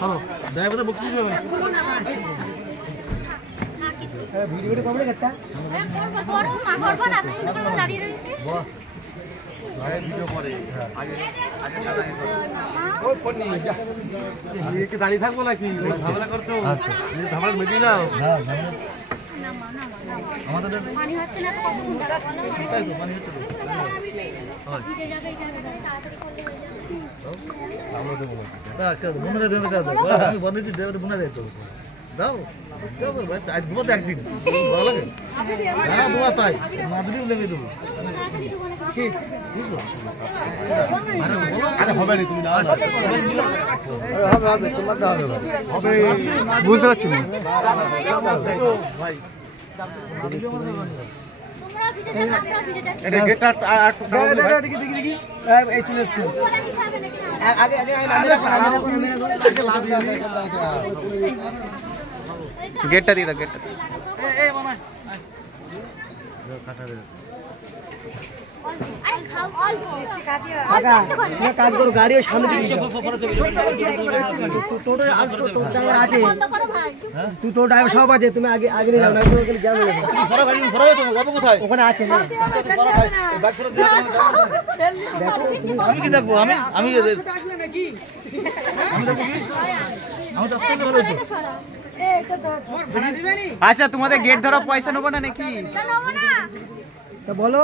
hello driver বুক কি হবে ভিডিওটা কমলে কাটটা বড় মা করব না তুমি দাঁড়িয়ে রইছে বাহ ভাই ভিডিও করে আগে আগে দাঁড়াই ও ফোন নিয়ে যা এই কি দাঁড়িয়ে থাকবো নাকি ঝামেলা করছো আচ্ছা এই ঝামেলা মেদি নাও না আমাদের পানি হচ্ছে না তো কতক্ষণ দাঁড়াবো তাই তো পানি হচ্ছে তো হয় ভিজে যাবে এটা তাড়াতাড়ি করলে হয়ে যাবে আমরা দেবো না কাজ মনে দেন কাজ আমি বলেছি ড্রাইভার মনে দেয় তো দাও কবে বাস আজ ঘুমাতে একদিন ভালো লাগে হ্যাঁ বুয়া তাই না দিলে লেগে দেবো কি বুঝলো আরে হবে না তুমি না হবে হবে তোমার দাও হবে বুঝতে পারছি না ভাই এটা গেটটা দেখি দেখি দেখি এই চলে আসছে আগে আগে গেটটা দিয়ে দাও গেটটা এই মামা কাটা দে আরে খাও অল্প কাকা তুমি কাজ করো গাড়ি ওই সামনে দিকে টোটো ড্রাইভার আছে বন্ধ করো ভাই তুই টোটো ড্রাইভার সব আছে তুমি আগে আগে নিয়ে যাও না তুমি ওখানে যাবে না বড় গাড়ি বড় তো বাবু কোথায় ওখানে আছে না বড় ভাই ব্যাগ ছেড়ে দিয়ে আমি কি দেখবো আমি আসলে নাকি আমি দেখবো কি আমি তো ফোন করে আচ্ছা তোমাদের গেট ধরো পয়সা নেবো না নাকি তো বলো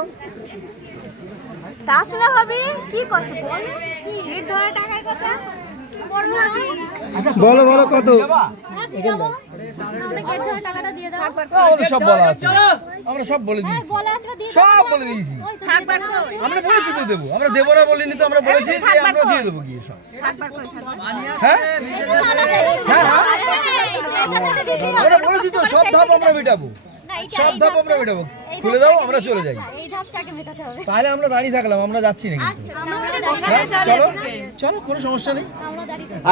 তাস না ভাবি কি করছো বল গেট ধরে টাকার কথা বলো আচ্ছা বলো বলো কত আমাদের গেট ধরে টাকাটা দিয়ে দাও আমাদের সব বলা আছে আমরা সব বলে দিয়েছি সব বলে দিয়েছি আমরা বলেছি তো দেবো আমরা দেবো না বলিনি তো আমরা বলেছি যে আমরা দিয়ে দেবো গিয়ে সব হ্যাঁ আমরা বলেছি তো সব ধাপ আমরা মেটাবো সব ধাপ আমরা মেটাবো খুলে দাও আমরা চলে যাই তাহলে আমরা দাঁড়িয়ে থাকলাম আমরা যাচ্ছি না চলো চলো কোনো সমস্যা নেই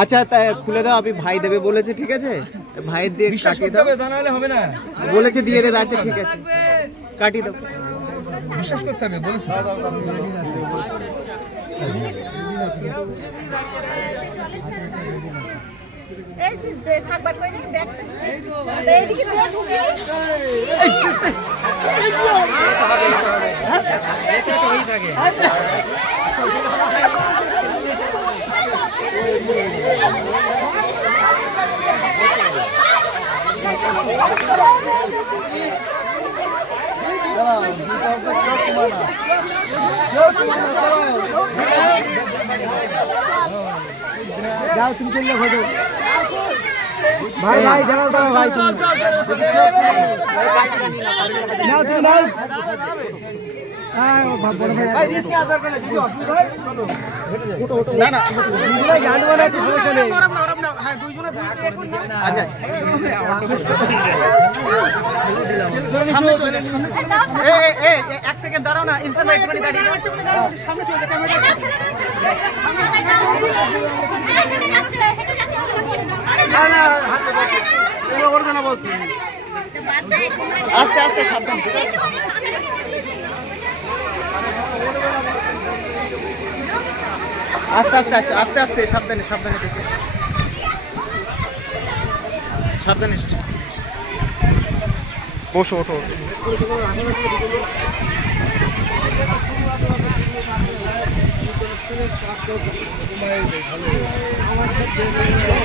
আচ্ছা তাই খুলে দাও আপনি ভাই দেবে বলেছে ঠিক আছে ভাইয়ের দিয়ে কাটিয়ে দাও তা নাহলে হবে না বলেছে দিয়ে দেবে আচ্ছা ঠিক আছে কাটিয়ে দাও বিশ্বাস করতে হবে বলেছি এই যে থাকবার কই নেই ব্যাগটা এইদিকে দিয়ে ঢুকি এটা তো হই থাকে যাও তুমি চলে যাও ভাই ভাই দাঁড়াও দাঁড়াও ভাই তুমি নাও তুমি নাও বড় ভাই ভাই রিস্ক নিয়ে দরকার নেই যদি অসুবিধা হয় চলো ওটো ওটো না না দুজনে জানবো না সমস্যা নেই হ্যাঁ দুইজনে এখন না আচ্ছা সামনে চলে এই এক সেকেন্ড দাঁড়াও না ইনসান ভাই একটু দাঁড়িয়ে দাঁড়াও সামনে চলে ক্যামেরা না না এগুলো করবে না বলছি আস্তে আস্তে সাবধান আস্তে আস্তে আস্তে আস্তে সাবধানে সাবধানে দেখে সাবধানে বসো ওঠো ভালো